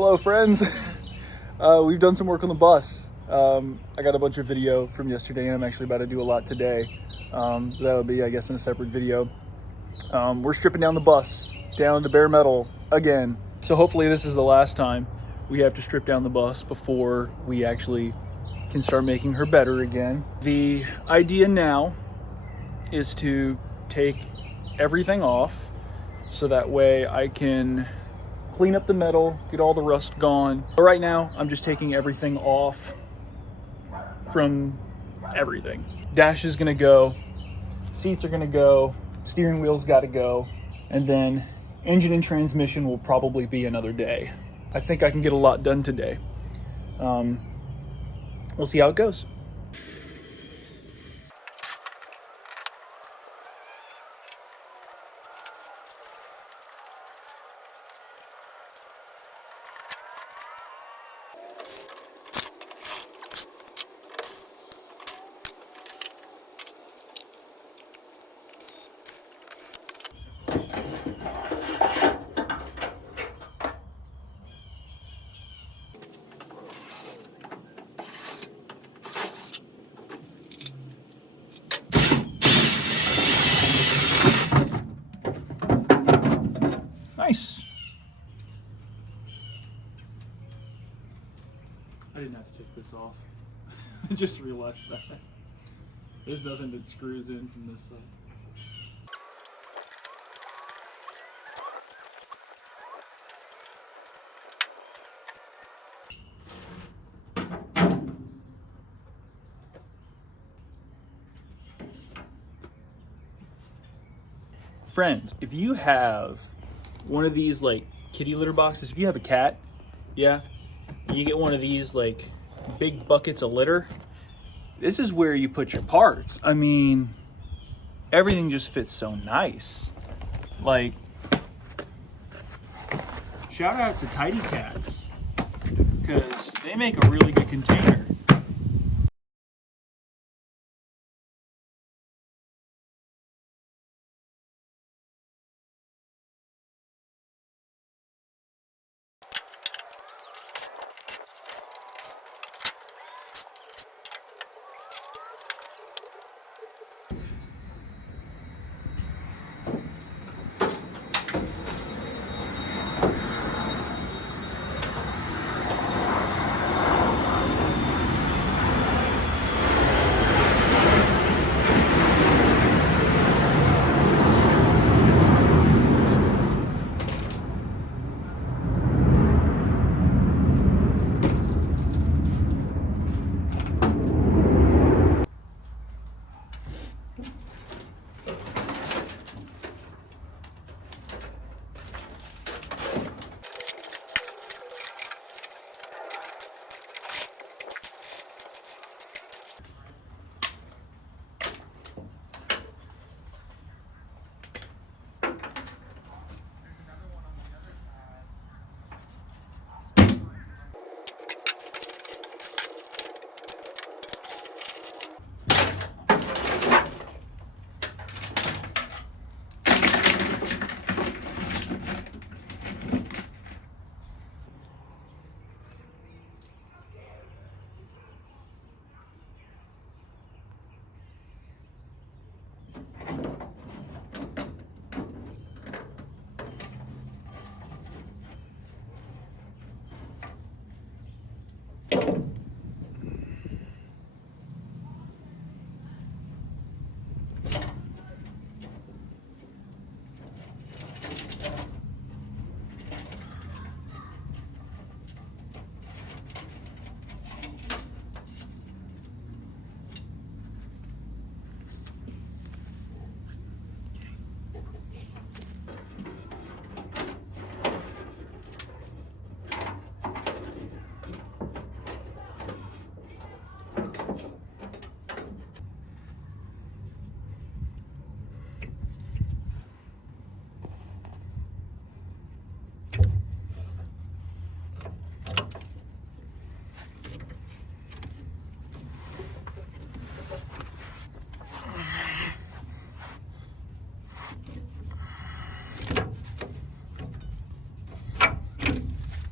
Hello friends. We've done some work on the bus. I got a bunch of video from yesterday and I'm actually about to do a lot today. That'll be, I guess, in a separate video. We're stripping down the bus down to bare metal again. So hopefully this is the last time we have to strip down the bus before we actually can start making her better again. The idea now is to take everything off so that way I can clean up the metal, get all the rust gone. But right now, I'm just taking everything off from everything. Dash is gonna go, seats are gonna go, steering wheel's gotta go, and then engine and transmission will probably be another day. I think I can get a lot done today. We'll see how it goes. Nice. I didn't have to take this off. I just realized that. There's nothing that screws in from this side. Friends, if you have one of these like kitty litter boxes, if you have a cat, yeah, you get one of these like big buckets of litter, this is where you put your parts. I mean, everything just fits so nice. Like, shout out to Tidy Cats, because they make a really good container.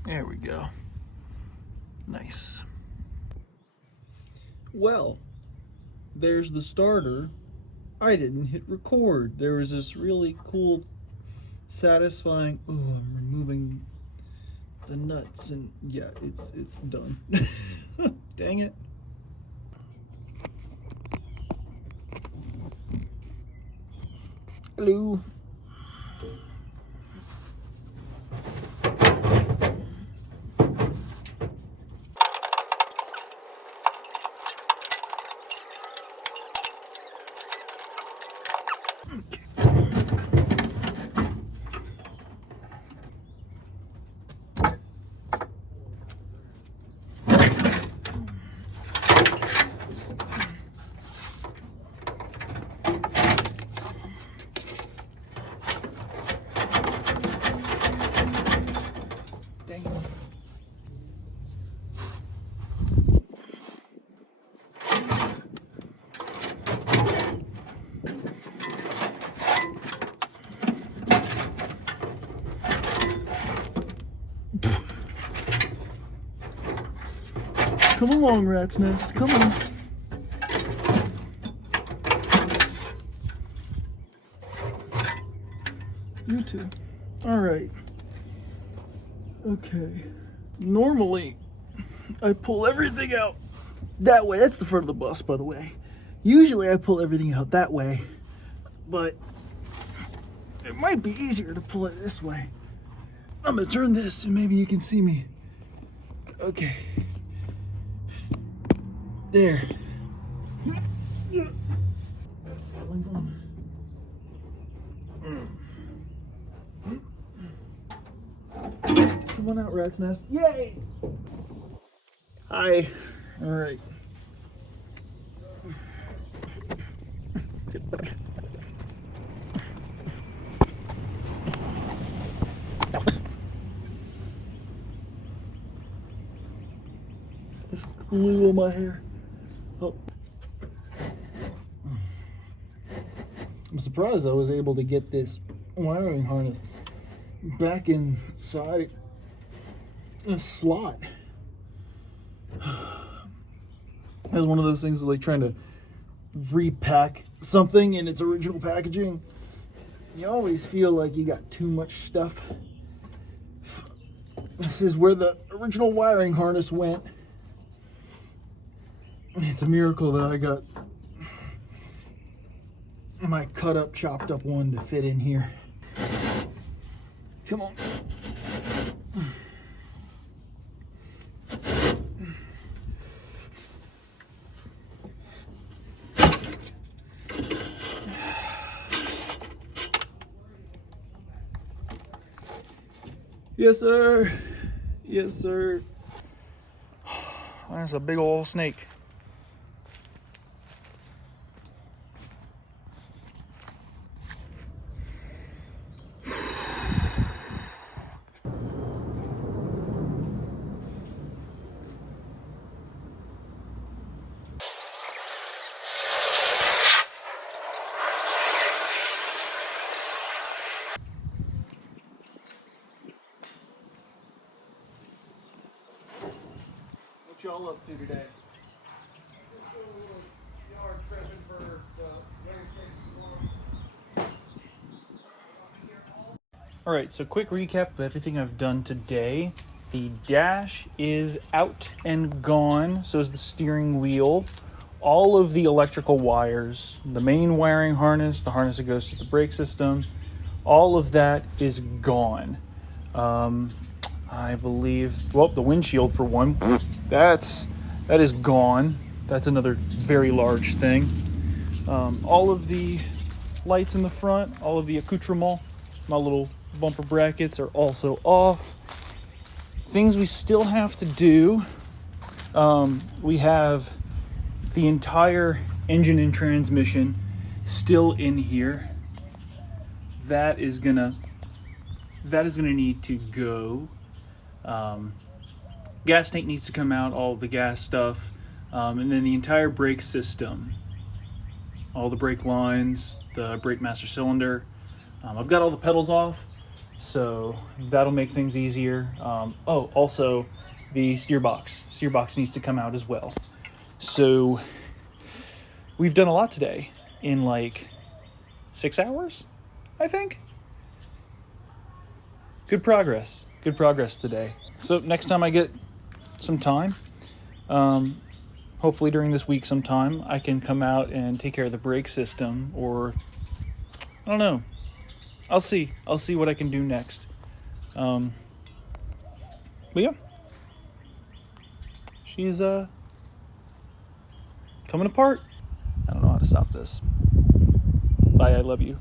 There we go. Nice. Well, there's the starter. I didn't hit record. There was this really cool, satisfying, oh, I'm removing the nuts, and yeah, it's done. Dang it. Hello. Come along, rat's nest. Come on. You too. All right. Okay. Normally, I pull everything out that way. That's the front of the bus, by the way. Usually, I pull everything out that way, but it might be easier to pull it this way. I'm gonna turn this and maybe you can see me. Okay. There. That's settling on. Come on out, rat's nest. Yay! Hi. All right. There's glue on my hair. Oh. I'm surprised I was able to get this wiring harness back inside a slot. That's one of those things like trying to repack something in its original packaging. You always feel like you got too much stuff. This is where the original wiring harness went. It's a miracle that I got my cut up, chopped up one to fit in here. Come on. Yes, sir. Yes, sir. There's a big old snake. What y'all up to today? Alright, so quick recap of everything I've done today. The dash is out and gone, so is the steering wheel. All of the electrical wires, the main wiring harness, the harness that goes to the brake system, all of that is gone. I believe, well, the windshield for one, that is gone. That's another very large thing. All of the lights in the front, all of the accoutrement, my little bumper brackets are also off. Things we still have to do, we have the entire engine and transmission still in here. That is gonna need to go. Gas tank needs to come out, all the gas stuff, and then the entire brake system, all the brake lines, the brake master cylinder. I've got all the pedals off. So that'll make things easier. Oh, also the steer box needs to come out as well. So we've done a lot today in like 6 hours, I think. Good progress today. So next time I get some time, hopefully during this week sometime, I can come out and take care of the brake system, or I don't know. I'll see what I can do next. But yeah, she's coming apart. I don't know how to stop this. Bye, I love you.